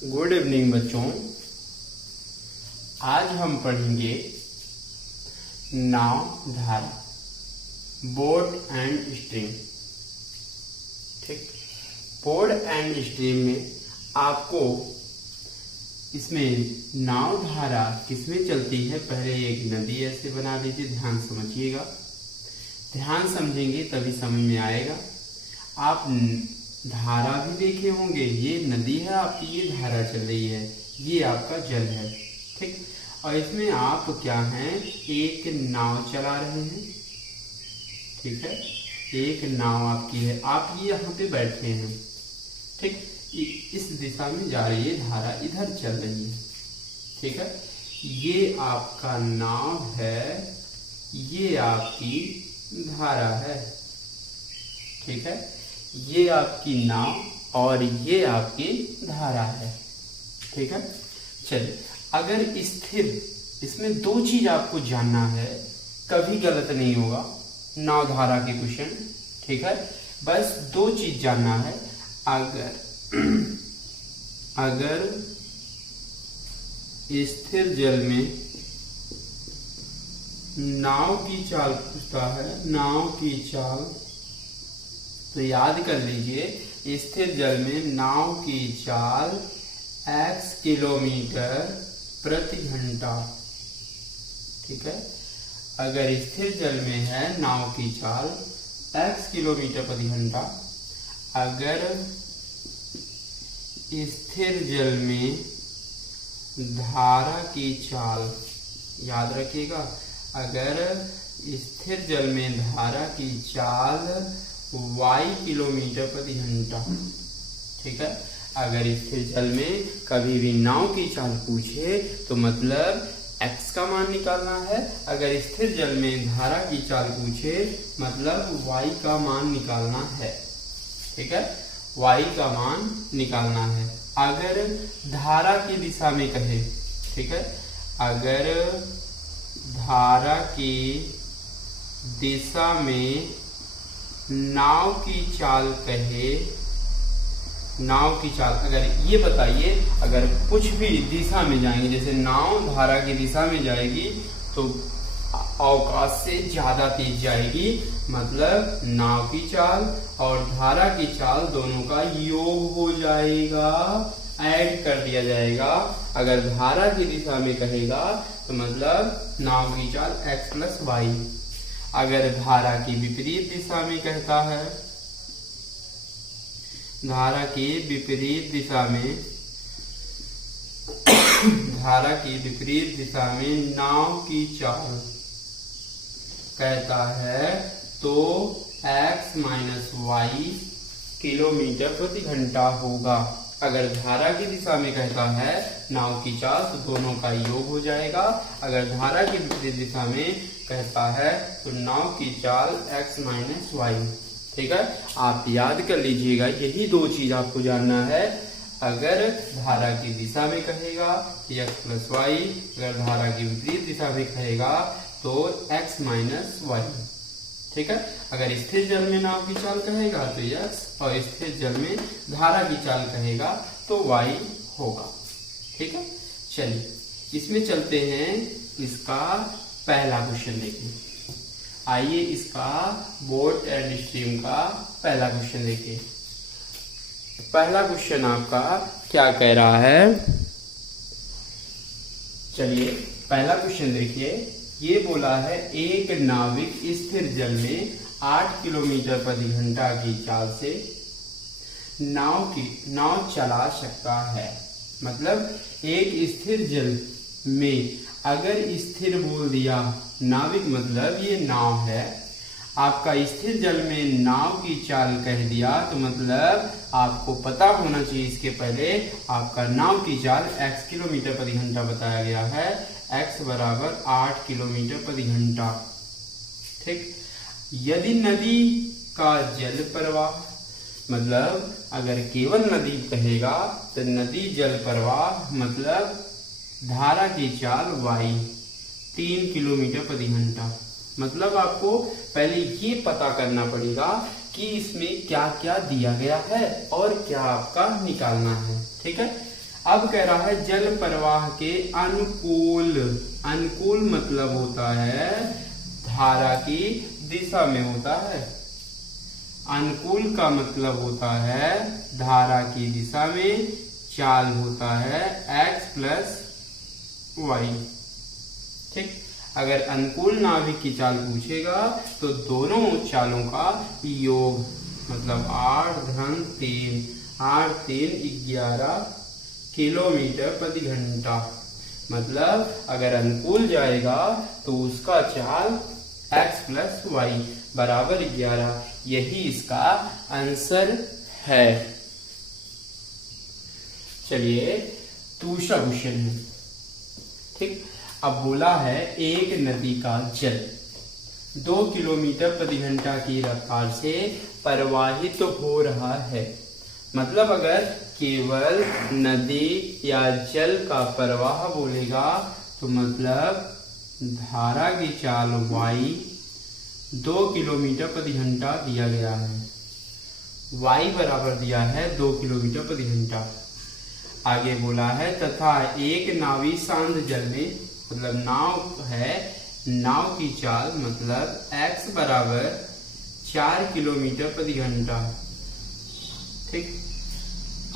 Good evening बच्चों। आज हम पढ़ेंगे नाव धारा, बोट एंड स्ट्रीम। ठीक, बोट एंड स्ट्रीम में आपको इसमें नाव धारा किसमें चलती है, पहले एक नदी ऐसे बना दीजिए। ध्यान समझिएगा, ध्यान समझेंगे तभी समझ में आएगा। आप धारा भी देखे होंगे, ये नदी है आपकी, ये धारा चल रही है, ये आपका जल है। ठीक, और इसमें आप क्या हैं, एक नाव चला रहे हैं। ठीक है, एक नाव आपकी है, आप ये यहाँ पे बैठे हैं। ठीक, इस दिशा में जा रही है धारा, इधर चल रही है। ठीक है, ये आपका नाव है, ये आपकी धारा है। ठीक है, ये आपकी नाव और ये आपकी धारा है। ठीक है, चलिए, अगर स्थिर, इसमें दो चीज आपको जानना है, कभी गलत नहीं होगा नाव धारा के क्वेश्चन। ठीक है, बस दो चीज जानना है। अगर स्थिर जल में नाव की चाल पूछता है, नाव की चाल, तो याद कर लीजिए, स्थिर जल में नाव की चाल x किलोमीटर प्रति घंटा। ठीक है, अगर स्थिर जल में है नाव की चाल x किलोमीटर प्रति घंटा, अगर स्थिर जल में धारा की चाल, याद रखिएगा, अगर स्थिर जल में धारा की चाल y किलोमीटर प्रति घंटा। ठीक है, अगर स्थिर जल में कभी भी नाव की चाल पूछे तो मतलब x का मान निकालना है। अगर स्थिर जल में धारा की चाल पूछे मतलब y का मान निकालना है। ठीक है, y का मान निकालना है। अगर धारा की दिशा में कहे, ठीक है, अगर धारा की दिशा में नाव की चाल कहे, नाव की चाल, अगर ये बताइए, अगर कुछ भी दिशा में जाएंगे, जैसे नाव धारा की दिशा में जाएगी तो अवकाश से ज्यादा तेज जाएगी, मतलब नाव की चाल और धारा की चाल दोनों का योग हो जाएगा, ऐड कर दिया जाएगा। अगर धारा की दिशा में कहेगा तो मतलब नाव की चाल x प्लस वाई। अगर धारा की विपरीत दिशा में कहता है, धारा की विपरीत दिशा में, धारा की विपरीत दिशा में नाव की चाल कहता है तो x माइनस वाई किलोमीटर प्रति घंटा होगा। अगर धारा की दिशा में कहता है नाव की चाल तो दोनों का योग हो जाएगा। अगर धारा की विपरीत दिशा में कहता है तो नाव की चाल x माइनस वाई। ठीक है, आप याद कर लीजिएगा, यही दो चीज आपको जानना है। अगर धारा की दिशा में कहेगा x प्लस वाई, अगर धारा की विपरीत दिशा में कहेगा तो x माइनस वाई। ठीक है, अगर स्थिर जल में नाव की चाल कहेगा तो x और स्थिर जल में धारा की चाल कहेगा तो y होगा। ठीक है, चलिए इसमें चलते हैं, इसका पहला क्वेश्चन देखिए। आइए इसका बोट एंड स्ट्रीम का पहला क्वेश्चन देखिए। पहला क्वेश्चन आपका क्या कह रहा है, चलिए पहला क्वेश्चन देखिए। ये बोला है एक नाविक स्थिर जल में 8 किलोमीटर प्रति घंटा की चाल से नाव चला सकता है। मतलब एक स्थिर जल में, अगर स्थिर बोल दिया नाविक मतलब ये नाव है, आपका स्थिर जल में नाव की चाल कह दिया तो मतलब आपको पता होना चाहिए इसके पहले, आपका नाव की चाल x किलोमीटर प्रति घंटा बताया गया है, x बराबर 8 किलोमीटर प्रति घंटा। ठीक, यदि नदी का जल प्रवाह, मतलब अगर केवल नदी कहेगा तो नदी जल प्रवाह मतलब धारा की चाल y 3 किलोमीटर प्रति घंटा। मतलब आपको पहले ये पता करना पड़ेगा कि इसमें क्या क्या दिया गया है और क्या आपका निकालना है। ठीक है, अब कह रहा है जल प्रवाह के अनुकूल। अनुकूल मतलब होता है धारा की दिशा में होता है। अनुकूल का मतलब होता है धारा की दिशा में चाल होता है x प्लस वाई। ठीक, अगर अनुकूल नाभिक की चाल पूछेगा तो दोनों चालों का योग मतलब 8-3 8-3 = 11 किलोमीटर प्रति घंटा। मतलब अगर अनुकूल जाएगा तो उसका चाल x प्लस वाई बराबर 11। यही इसका आंसर है। चलिए दूसरा क्वेश्चन है। ठीक, अब बोला है एक नदी का जल 2 किलोमीटर प्रति घंटा की रफ्तार से प्रवाहित हो रहा है। मतलब अगर केवल नदी या जल का प्रवाह बोलेगा तो मतलब धारा की चाल y 2 किलोमीटर प्रति घंटा दिया गया है। y बराबर दिया है 2 किलोमीटर प्रति घंटा। आगे बोला है तथा एक नावी शांत जल में मतलब नाव है, नाव की चाल मतलब x बराबर 4 किलोमीटर प्रति घंटा। ठीक,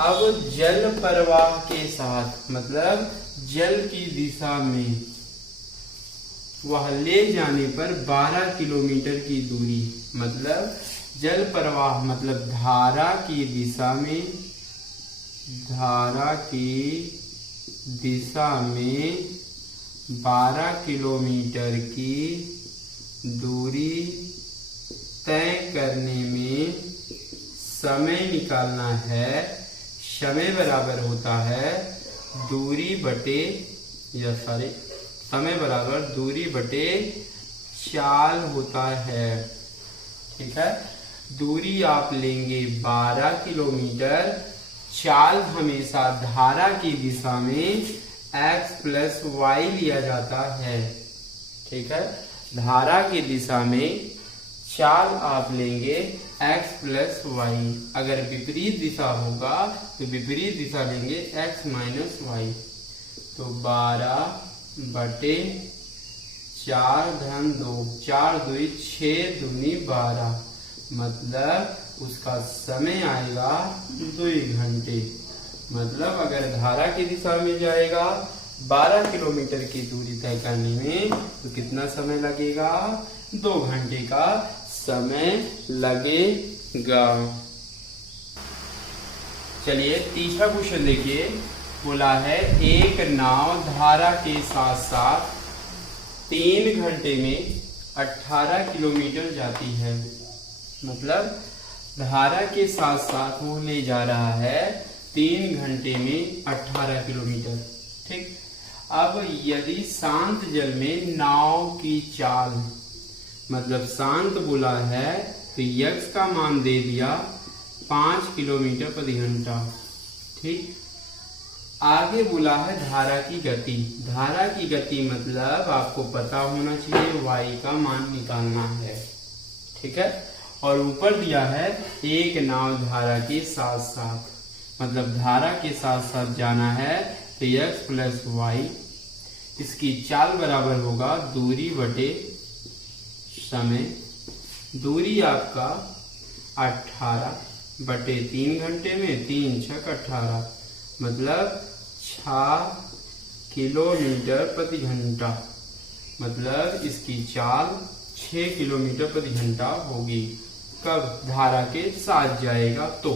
अब जल प्रवाह के साथ मतलब जल की दिशा में वह ले जाने पर 12 किलोमीटर की दूरी मतलब जल प्रवाह मतलब धारा की दिशा में 12 किलोमीटर की दूरी तय करने में समय निकालना है। समय बराबर होता है दूरी बटे समय बराबर दूरी बटे चाल होता है। ठीक है, दूरी आप लेंगे 12 किलोमीटर, चाल हमेशा धारा की दिशा में x प्लस वाई लिया जाता है। ठीक है, धारा की दिशा में चाल आप लेंगे x प्लस वाई। अगर विपरीत दिशा होगा तो विपरीत दिशा लेंगे x माइनस वाई। तो 12 बटे 4 धन 2 4 2 6 दूनी 12 मतलब उसका समय आएगा 2 घंटे। मतलब अगर धारा की दिशा में जाएगा 12 किलोमीटर की दूरी तय करने में तो कितना समय लगेगा? 2 घंटे का समय लगेगा। चलिए तीसरा क्वेश्चन देखिए। बोला है एक नाव धारा के साथ साथ 3 घंटे में 18 किलोमीटर जाती है। मतलब धारा के साथ साथ वो ले जा रहा है 3 घंटे में 18 किलोमीटर। ठीक, अब यदि शांत जल में नाव की चाल मतलब शांत बोला है तो x का मान दे दिया 5 किलोमीटर प्रति घंटा। ठीक, आगे बोला है धारा की गति। धारा की गति मतलब आपको पता होना चाहिए y का मान निकालना है। ठीक है, और ऊपर दिया है एक नाव धारा के साथ साथ मतलब धारा के साथ साथ जाना है तो x प्लस वाई। इसकी चाल बराबर होगा दूरी बटे समय। दूरी आपका 18 बटे 3 घंटे में 3 छक 18 मतलब 6 किलोमीटर प्रति घंटा। मतलब इसकी चाल 6 किलोमीटर प्रति घंटा होगी। कब? धारा के साथ जाएगा तो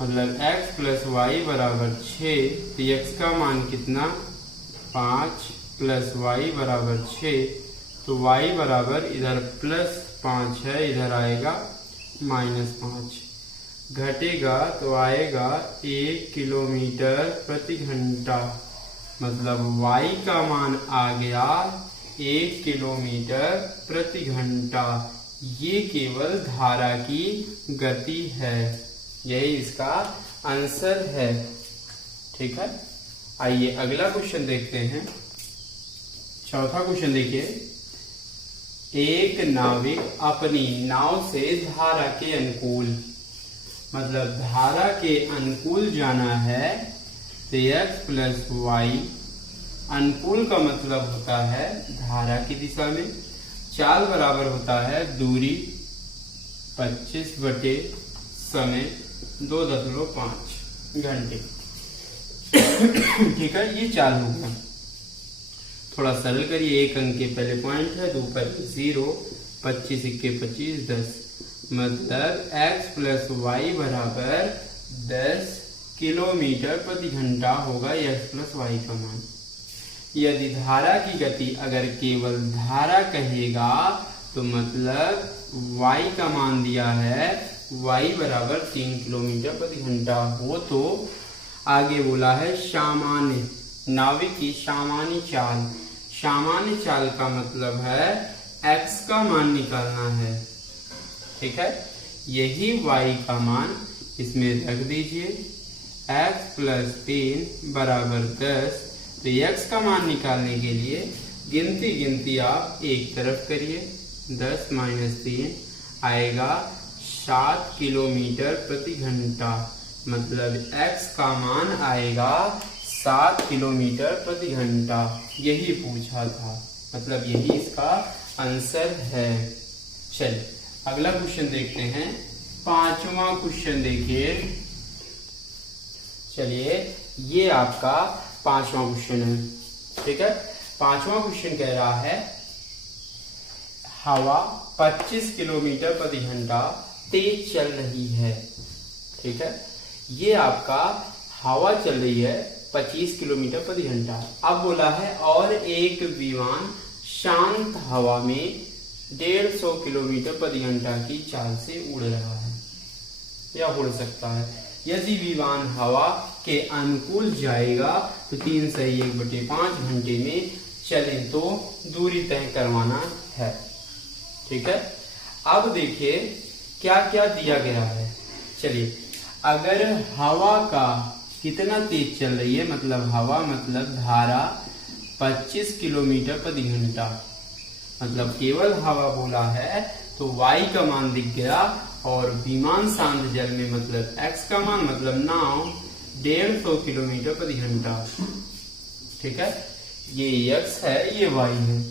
मतलब x प्लस वाई बराबर 6। तो x का मान कितना? 5 प्लस वाई बराबर 6। तो y बराबर इधर प्लस 5 है, इधर आएगा -5। घटेगा तो आएगा 1 किलोमीटर प्रति घंटा। मतलब y का मान आ गया 1 किलोमीटर प्रति घंटा। ये केवल धारा की गति है। यही इसका आंसर है। ठीक है, आइए अगला क्वेश्चन देखते हैं। चौथा क्वेश्चन देखिए। एक नाविक अपनी नाव से धारा के अनुकूल मतलब धारा के अनुकूल जाना है तो x प्लस वाई, अनुकूल का मतलब होता है धारा की दिशा में, चाल बराबर होता है दूरी 25 बटे समय 2.5 घंटे। ठीक है, ये चाल हो गया। थोड़ा सरल करिए, एक अंक के पहले पॉइंट है तो ऊपर 0, 25 इक्के 25 10, मतलब x प्लस वाई बराबर 10 किलोमीटर प्रति घंटा होगा x प्लस वाई का मान। यदि धारा की गति अगर केवल धारा कहेगा तो मतलब y का मान दिया है y बराबर 3 किलोमीटर प्रति घंटा हो, तो आगे बोला है सामान्य नाविक की सामान्य चाल। सामान्य चाल का मतलब है x का मान निकालना है। ठीक है, यही y का मान इसमें रख दीजिए, x प्लस 3 बराबर 10। तो x का मान निकालने के लिए गिनती आप एक तरफ करिए, 10 माइनस 3 आएगा 7 किलोमीटर प्रति घंटा, मतलब x का मान आएगा 7 किलोमीटर प्रति घंटा। यही पूछा था, मतलब यही इसका आंसर है। चलिए अगला क्वेश्चन देखते हैं, 5वां क्वेश्चन देखिए। चलिए ये आपका 5वां क्वेश्चन है। ठीक है, 5वां क्वेश्चन कह रहा है हवा 25 किलोमीटर प्रति घंटा तेज चल रही है। ठीक है, ये आपका हवा चल रही है 25 किलोमीटर प्रति घंटा। अब बोला है और एक विमान शांत हवा में 150 किलोमीटर प्रति घंटा की चाल से उड़ रहा है या उड़ सकता है। यदि विमान हवा के अनुकूल जाएगा तो 3 सही 1/5 घंटे में चले तो दूरी तय करवाना है। ठीक है, अब देखिए क्या क्या दिया गया है। चलिए, अगर हवा का कितना तेज चल रही है, मतलब हवा मतलब धारा 25 किलोमीटर प्रति घंटा, मतलब केवल हवा बोला है तो y का मान दिख गया, और विमान शांत जल में मतलब x का मान मतलब नाव 150 किलोमीटर प्रति घंटा। ठीक है, ये x है ये y है।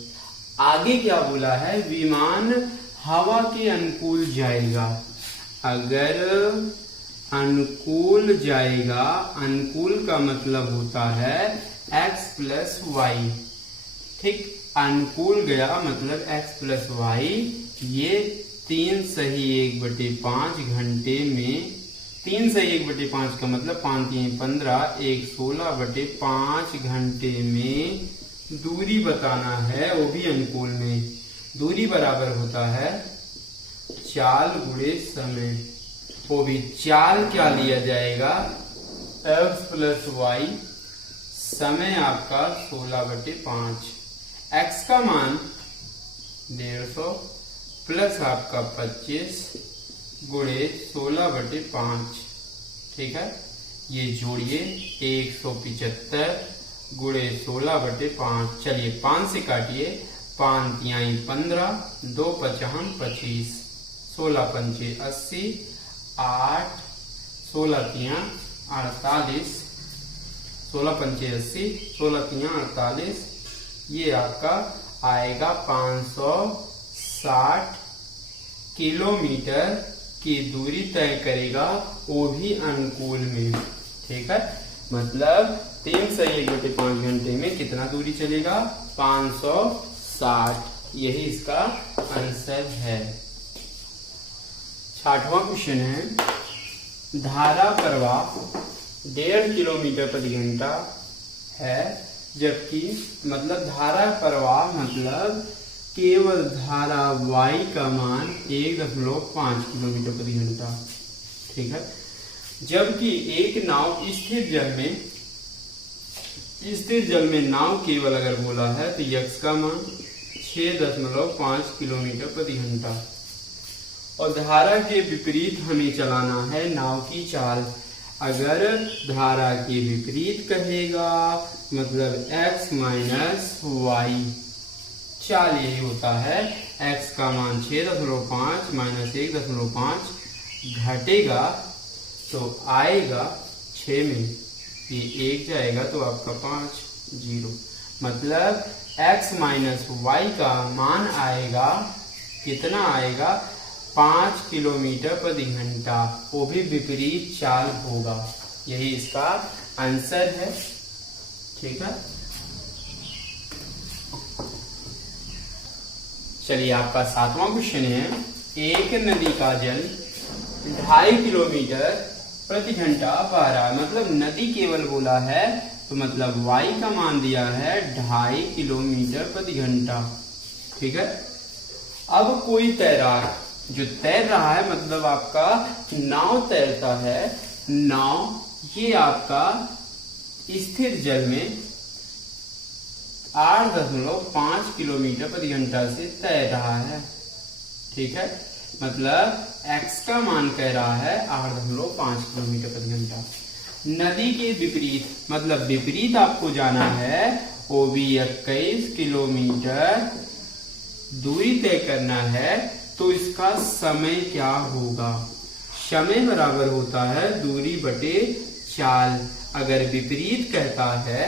आगे क्या बोला है, विमान हवा के अनुकूल जाएगा। अगर अनुकूल जाएगा, अनुकूल का मतलब होता है x प्लस वाई। ठीक, अनुकूल गया मतलब x प्लस वाई, ये 3 सही 1/5 घंटे में, 3 सही 1/5 का मतलब 5 3 15, 1 16/5 घंटे में दूरी बताना है, वो भी अनुकूल में। दूरी बराबर होता है चाल गुणे समय, वो भी चाल क्या लिया जाएगा x प्लस वाई, समय आपका 16/5, x का मान 150 प्लस आपका 25 गुणे 16/5। ठीक है, ये जोड़िए 175 गुणे 16/5। चलिए 5 से काटिए, 5 तिहाई 15, 2 पचहन 25, 16 पंचे 80, 8 16 तिहा 48, 16 पंचे 80, 16 तिहा 48, ये आपका आएगा 560 किलोमीटर की दूरी तय करेगा, वो भी अनुकूल में। ठीक है, मतलब 3 से 1/5 घंटे में कितना दूरी चलेगा 560, यही इसका आंसर है। 6वां क्वेश्चन है, धारा प्रवाह 1.5 किलोमीटर प्रति घंटा है, जबकि मतलब धारा प्रवाह मतलब केवल धारा y का मान 1.5 किलोमीटर प्रति घंटा। ठीक है, जबकि एक नाव स्थिर जल में नाव केवल अगर बोला है तो x का मान 6.5 किलोमीटर प्रति घंटा, और धारा के विपरीत हमें चलाना है नाव की चाल। अगर धारा के विपरीत कहेगा मतलब x माइनस वाई, चाल यही होता है x का मान 6.5 माइनस 1.5 घटेगा तो आएगा 6 में, ये 1 जाएगा तो आपका 5 0, मतलब x माइनस वाई का मान आएगा, कितना आएगा, 5 किलोमीटर प्रति घंटा, वो भी विपरीत चाल होगा। यही इसका आंसर है। ठीक है, चलिए आपका 7वां क्वेश्चन है, एक नदी का जल 2.5 किलोमीटर प्रति घंटा बह रहा है। मतलब नदी केवल बोला है तो मतलब y का मान दिया है 2.5 किलोमीटर प्रति घंटा। ठीक है, अब कोई तैराक जो तैर रहा है, मतलब आपका नाव तैरता है, नाव ये आपका स्थिर जल में 8.5 किलोमीटर प्रति घंटा से तैर रहा है। ठीक है, मतलब x का मान कह रहा है 8.5 किलोमीटर प्रति घंटा। नदी के विपरीत, मतलब विपरीत आपको जाना है, वो भी 21 किलोमीटर दूरी तय करना है, तो इसका समय क्या होगा। समय बराबर होता है दूरी बटे चाल। अगर विपरीत कहता है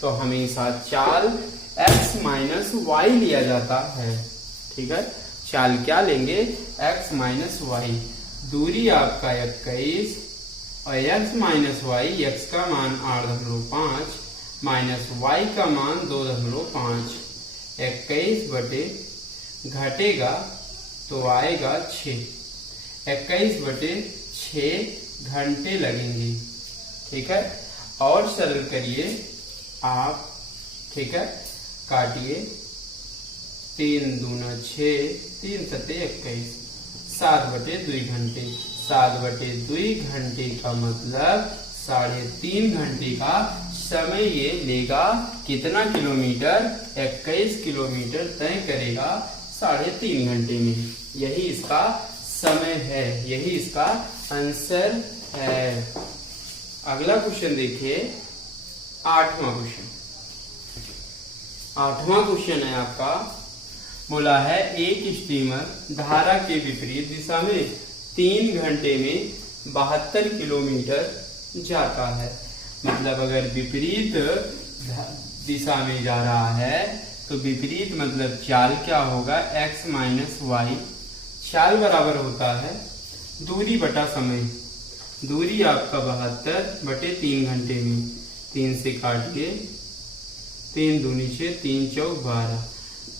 तो हमेशा चाल x माइनस वाई लिया जाता है। ठीक है, चाल क्या लेंगे, x माइनस वाई। दूरी आपका 21 और x माइनस वाई, x का मान 8.5 माइनस y का मान 2.5, 21 बटे घटेगा तो आएगा 6, 21 बटे 6 घंटे लगेंगे। ठीक है, और सरल करिए आप। ठीक है, काटिए, 3 दूना 6, 3 सते 21, 7/2 घंटे। 7/2 घंटे का मतलब 3.5 घंटे का समय ये लेगा। कितना किलोमीटर, 21 किलोमीटर तय करेगा 3.5 घंटे में। यही इसका समय है, यही इसका आंसर है। अगला क्वेश्चन देखिए, 8वां क्वेश्चन। 8वां क्वेश्चन है आपका, बोला है एक स्टीमर धारा के विपरीत दिशा में 3 घंटे में 72 किलोमीटर जाता है। मतलब अगर विपरीत दिशा में जा रहा है तो विपरीत मतलब चाल क्या होगा, x माइनस वाई। चाल बराबर होता है दूरी बटा समय। दूरी आपका 72/3 घंटे में, 3 से काटिए, 3 दूनी 6, 3 चौक 12,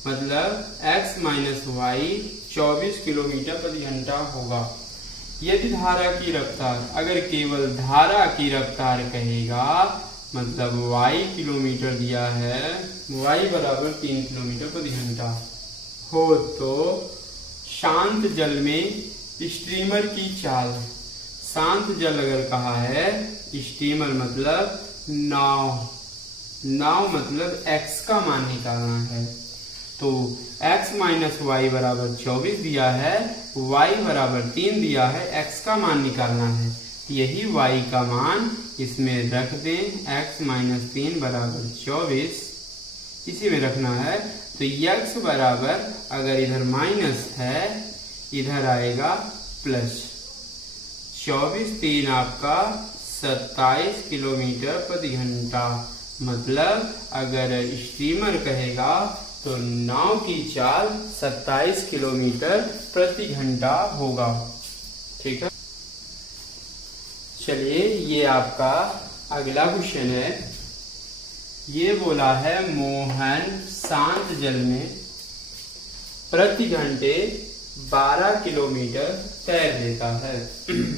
मतलब x माइनस वाई 24 किलोमीटर प्रति घंटा होगा। यदि धारा की रफ्तार, अगर केवल धारा की रफ्तार कहेगा, मतलब y किलोमीटर दिया है, y बराबर 3 किलोमीटर प्रति घंटा हो, तो शांत जल में स्टीमर की चाल। शांत जल अगर कहा है, स्टीमर मतलब नाव, नाव मतलब x का मान निकालना है, तो x माइनस वाई बराबर 24 दिया है, y बराबर 3 दिया है, x का मान निकालना है। यही y का मान इसमें रख दें, x माइनस 3 बराबर 24 इसी में रखना है। तो x बराबर, अगर इधर माइनस है इधर आएगा प्लस, 24 3 आपका 27 किलोमीटर प्रति घंटा। मतलब अगर स्टीमर कहेगा तो नाव की चाल 27 किलोमीटर प्रति घंटा होगा। ठीक है, चलिए ये आपका अगला क्वेश्चन है। ये बोला है मोहन शांत जल में प्रति घंटे 12 किलोमीटर तैर लेता है।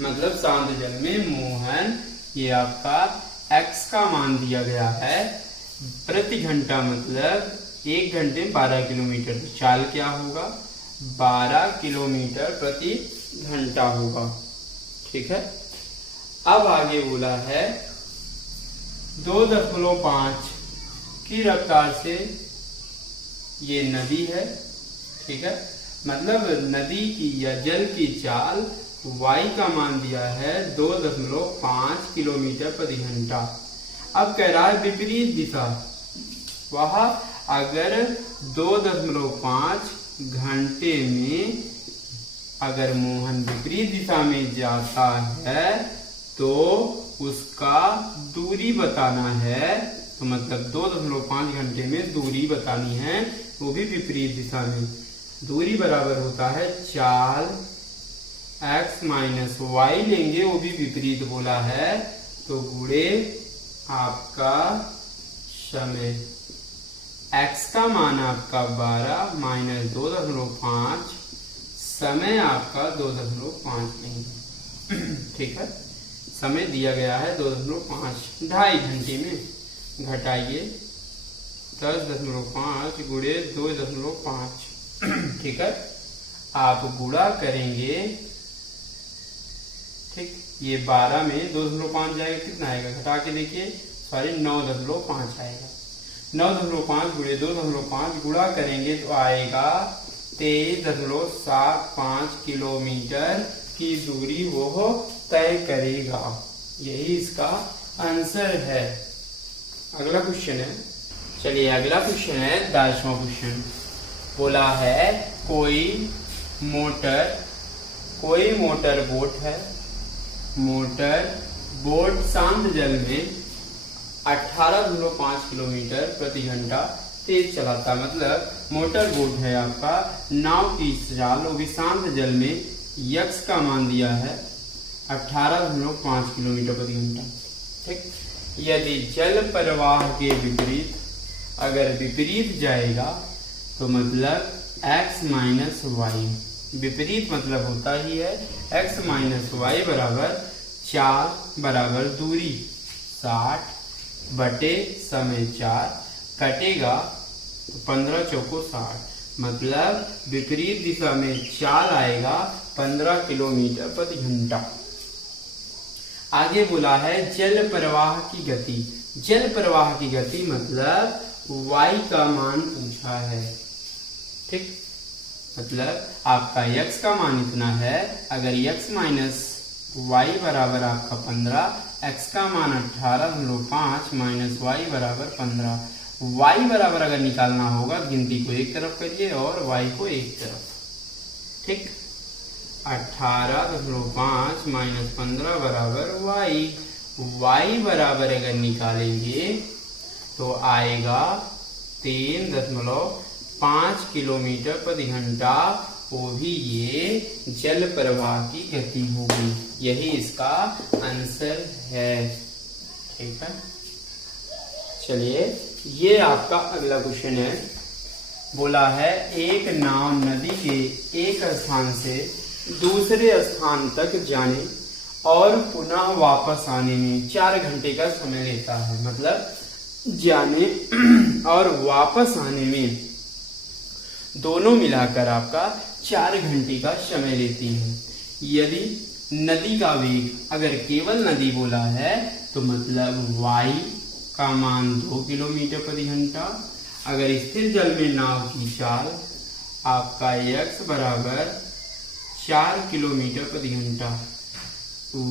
मतलब शांत जल में मोहन, ये आपका x का मान दिया गया है, प्रति घंटा मतलब 1 घंटे में 12 किलोमीटर। तो चाल क्या होगा, 12 किलोमीटर प्रति घंटा होगा। ठीक है, अब आगे बोला है 2.5 की रफ्तार से, ये नदी है। ठीक है, मतलब नदी की या जल की चाल y का मान दिया है 2.5 किलोमीटर प्रति घंटा। अब कह रहा है विपरीत दिशा, वह अगर 2.5 घंटे में अगर मोहन विपरीत दिशा में जाता है तो उसका दूरी बताना है, तो मतलब 2.5 घंटे में दूरी बतानी है, वो भी विपरीत दिशा में। दूरी बराबर होता है चाल x माइनस वाई लेंगे, वो भी विपरीत बोला है, तो गुणे आपका समय। x का मान आपका 12 माइनस 2.5, समय आपका 2.5 लेंगे। ठीक है, समय दिया गया है 2.5, 2.5 घंटे में घटाइए 10.5 गुणे 2.5। ठीक है, आप गुणा करेंगे, ठीक, ये 12 में 2.5 जाएगा, कितना आएगा घटा के देखिए, सॉरी 9.5 आएगा। 9.5 गुणे 2.5 गुणा करेंगे तो आएगा 23.75 किलोमीटर की दूरी वो तय करेगा। यही इसका आंसर है। अगला क्वेश्चन है, चलिए अगला क्वेश्चन है 10वां क्वेश्चन। बोला है कोई मोटर बोट है, मोटर बोट शांत जल में 18.5 किलोमीटर प्रति घंटा तेज चलाता। मतलब मोटर बोट है आपका, नाव की चाल वो भी शांत जल में, यक्स का मान दिया है 18.5 किलोमीटर प्रति घंटा। ठीक, यदि जल प्रवाह के विपरीत अगर विपरीत जाएगा तो मतलब x माइनस वाई, विपरीत मतलब होता ही है x माइनस वाई बराबर 4 बराबर दूरी 60 बटे समय 4, कटेगा तो 15 चौको 60, मतलब विपरीत दिशा में चाल आएगा 15 किलोमीटर प्रति घंटा। आगे बोला है जल प्रवाह की गति। जल प्रवाह की गति मतलब y का मान पूछा है। ठीक, मतलब आपका x का मान इतना है, अगर x माइनस वाई बराबर आपका 15, x का मान 18.5 माइनस वाई बराबर 15। y बराबर अगर निकालना होगा गिनती को एक तरफ करिए और y को एक तरफ। ठीक, 18.5 माइनस 15 बराबर y बराबर अगर निकालेंगे तो आएगा 3.5 किलोमीटर प्रति घंटा, वो भी ये जल प्रवाह की गति होगी। यही इसका आंसर है। ठीक है, चलिए ये आपका अगला क्वेश्चन है। बोला है एक नाव नदी के एक स्थान से दूसरे स्थान तक जाने और पुनः वापस आने में 4 घंटे का समय लेता है। मतलब जाने और वापस आने में दोनों मिलाकर आपका 4 घंटे का समय लेती है। यदि नदी का वेग, अगर केवल नदी बोला है तो मतलब y का मान 2 किलोमीटर प्रति घंटा। अगर स्थिर जल में नाव की चाल आपका x बराबर 4 किलोमीटर प्रति घंटा,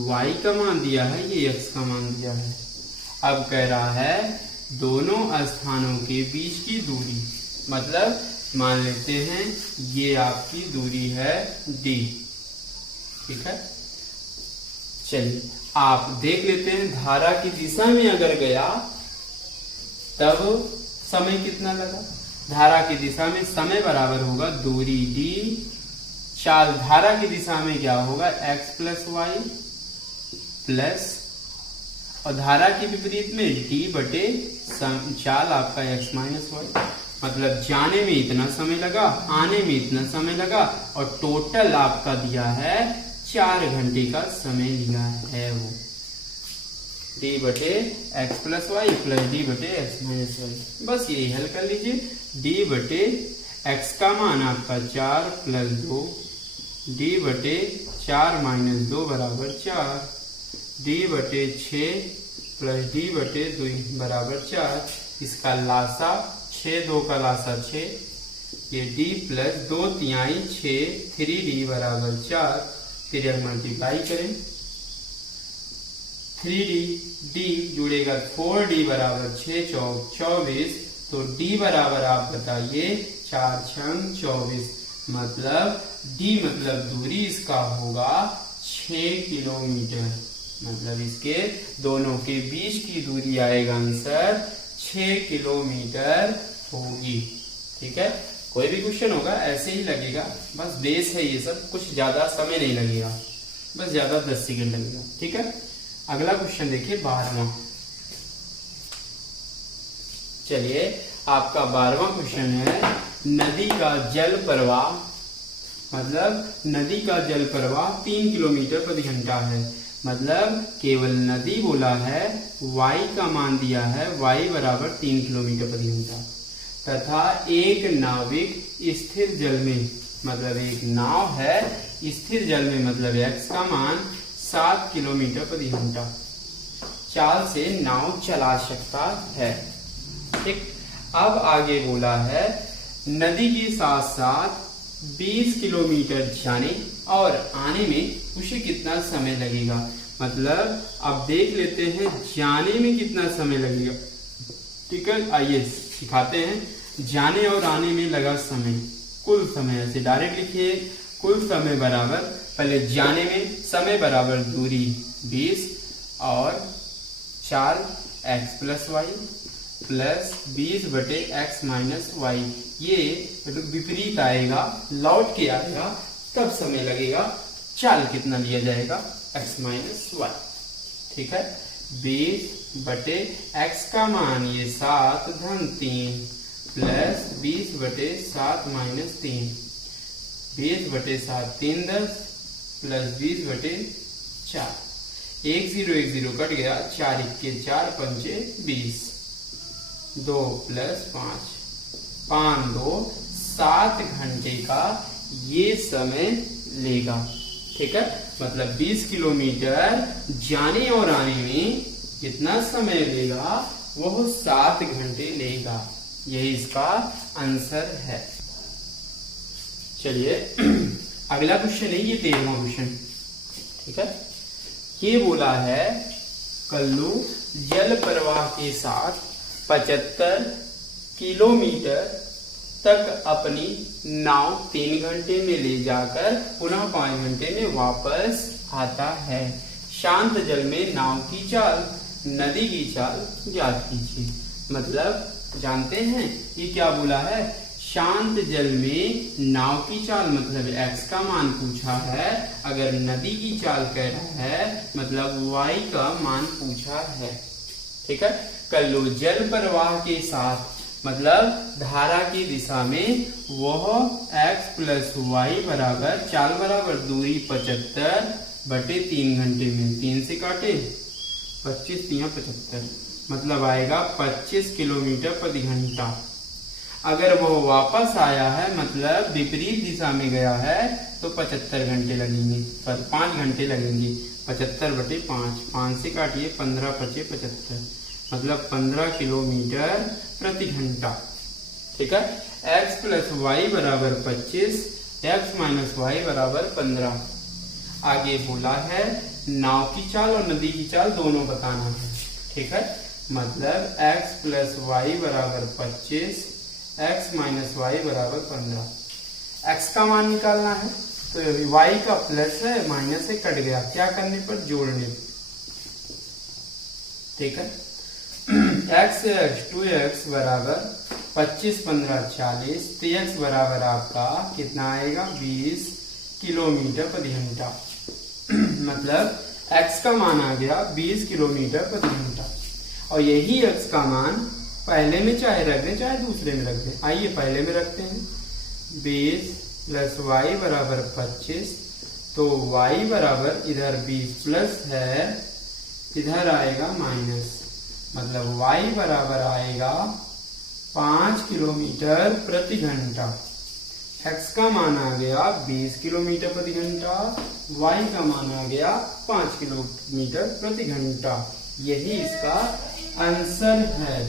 y का मान दिया है, ये x का मान दिया है। अब कह रहा है दोनों स्थानों के बीच की दूरी, मतलब मान लेते हैं ये आपकी दूरी है d। ठीक है, चलिए आप देख लेते हैं धारा की दिशा में अगर गया तब समय कितना लगा। धारा की दिशा में समय बराबर होगा दूरी d, चाल धारा की दिशा में क्या होगा x प्लस वाई प्लस, और धारा के विपरीत में d बटे चाल आपका x माइनस वाई। मतलब जाने में इतना समय लगा, आने में इतना समय लगा, और टोटल आपका दिया है 4 घंटे का समय लिया है वो। d बटे X plus Y plus D बटे एक्स माइनस वाई। बस यही हल कर लीजिए। d बटे x का मान आपका 4 प्लस 2, d बटे 4 माइनस 2 बराबर 4, d बटे 6 प्लस d बटे 2 बराबर 4। इसका लासा 6, 2 का लासा 6, ये d प्लस 2 तिहाई 6, 3d बराबर 4। फिर यह मल्टीप्लाई करें, 3d d जुड़ेगा 4d बराबर 6 चौक 24, तो d बराबर आप बताइए 4 छंग 24। मतलब d मतलब दूरी इसका होगा 6 किलोमीटर। मतलब इसके दोनों के बीच की दूरी आएगा आंसर 6 किलोमीटर होगी। ठीक है, कोई भी क्वेश्चन होगा ऐसे ही लगेगा, बस बेस है ये सब, कुछ ज्यादा समय नहीं लगेगा, बस ज्यादा 10 सेकंड लगेगा। ठीक है, अगला क्वेश्चन देखिए 12वां। चलिए आपका 12वां क्वेश्चन है नदी का जल प्रवाह, मतलब नदी का जल प्रवाह 3 किलोमीटर प्रति घंटा है। मतलब केवल नदी बोला है, y का मान दिया है, y बराबर 3 किलोमीटर प्रति घंटा, तथा एक नाविक स्थिर जल में, मतलब एक नाव है स्थिर जल में, मतलब x का मान 7 किलोमीटर प्रति घंटा चाल से नाव चला सकता है। ठीक, अब आगे बोला है नदी के साथ साथ 20 किलोमीटर जाने और आने में उसे कितना समय लगेगा। मतलब अब देख लेते हैं जाने में कितना समय लगेगा। ठीक है, आइए सिखाते हैं। जाने और आने में लगा समय, कुल समय, ऐसे डायरेक्ट लिखिए, कुल समय बराबर, पहले जाने में समय बराबर दूरी 20 और 4x प्लस वाई प्लस 20 बटे x माइनस वाई, ये विपरीत आएगा, लौट के आएगा, तब समय लगेगा, चाल कितना लिया जाएगा x माइनस वाई। ठीक है, 20 बटे x का मान ये 7 धन 3 प्लस 20 बटे 7 माइनस 3, 20 बटे 7 3 10 प्लस 20 बटे 4, 1 0 कट गया, 4 1 4 पंचे 20, 2 प्लस 5 5 2 7 घंटे का ये समय लेगा। ठीक है, मतलब 20 किलोमीटर जाने और आने में कितना समय लेगा, वो 7 घंटे लेगा। यही इसका आंसर है। चलिए अगला क्वेश्चन है ये 13वां क्वेश्चन। ठीक है, ये बोला है कल्लू जल प्रवाह के साथ 75 किलोमीटर तक अपनी नाव 3 घंटे में ले जाकर पुनः 5 घंटे में वापस आता है। शांत जल में नाव की चाल, नदी की चाल ज्ञात कीजिए। मतलब जानते हैं ये क्या बोला है, शांत जल में नाव की चाल मतलब x का मान पूछा है, अगर नदी की चाल कह रहा है मतलब y का मान पूछा है। ठीक है, कल्लू जल प्रवाह के साथ मतलब धारा की दिशा में वह x प्लस वाई बराबर, चाल बराबर दूरी 75 बटे 3 घंटे में, 3 से काटे 25 3 75, मतलब आएगा 25 किलोमीटर प्रति घंटा। अगर वह वापस आया है मतलब विपरीत दिशा में गया है तो 75 घंटे लगेंगे, पर 5 घंटे लगेंगे। 75 बटे 5, 5 से काटिए 15 पचे 75, मतलब 15 किलोमीटर प्रति घंटा। ठीक है, x प्लस वाई बराबर 25, x माइनस वाई बराबर 15। आगे बोला है नाव की चाल और नदी की चाल दोनों बताना है। ठीक है, मतलब x प्लस वाई बराबर 25, x माइनस वाई बराबर 15। x का मान निकालना है तो y का प्लस है, माइनस से कट गया, क्या करने पर, जोड़ने पर। ठीक है, x 2x बराबर 25 15 40, तो x बराबर आपका कितना आएगा 20 किलोमीटर प्रति घंटा। मतलब x का मान आ गया 20 किलोमीटर प्रति घंटा, और यही x का मान पहले में चाहे रख दें चाहे दूसरे में रख दें। आइए पहले में रखते हैं, 20 प्लस वाई बराबर 25, तो y बराबर इधर 20 प्लस है, इधर आएगा माइनस, मतलब y बराबर आएगा 5 किलोमीटर प्रति घंटा। x का मान आ गया 20 किलोमीटर प्रति घंटा, y का मान आ गया 5 किलोमीटर प्रति घंटा। यही इसका आंसर है।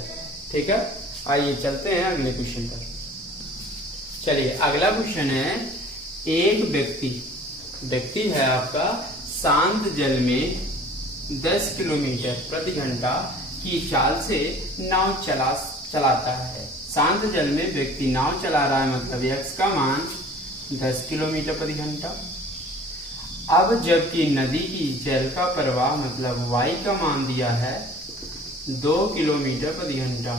ठीक है, आइए चलते हैं अगले क्वेश्चन पर। चलिए अगला क्वेश्चन है, एक व्यक्ति है आपका शांत जल में 10 किलोमीटर प्रति घंटा की चाल से नाव चलाता है। शांत जल में व्यक्ति नाव चला रहा है, मतलब x का मान 10 किलोमीटर प्रति घंटा। अब जबकि नदी की जल का प्रवाह मतलब y का मान दिया है 2 किलोमीटर प्रति घंटा,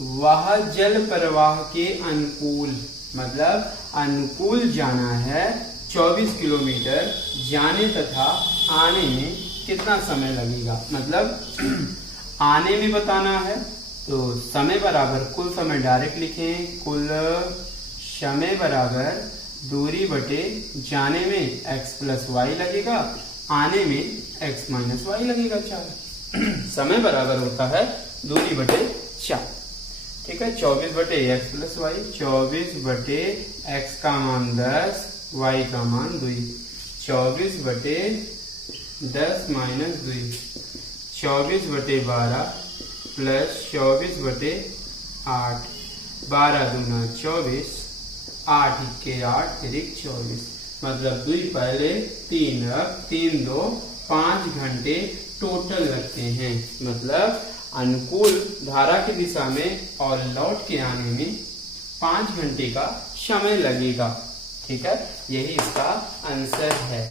वह जल प्रवाह के अनुकूल मतलब अनुकूल जाना है 24 किलोमीटर, जाने तथा आने में कितना समय लगेगा, मतलब आने में बताना है तो समय बराबर कुल समय डायरेक्ट लिखें, कुल समय बराबर दूरी बटे जाने में x प्लस वाई लगेगा, आने में x माइनस वाई लगेगा 4। समय बराबर होता है दूरी बटे 4। ठीक है, 24 बटे x प्लस वाई, 24 बटे x का मान 10, y का मान 2, 24 बटे 10 माइनस 2, 24 बटे 12 प्लस 24 बटे 8, 12 दूना 24, 8 के 8 तिरिक 24, मतलब 2 पहले 3, अब 3 2 5 घंटे टोटल लगते हैं, मतलब अनुकूल धारा की दिशा में और लौट के आने में 5 घंटे का समय लगेगा। ठीक है, यही इसका आंसर है।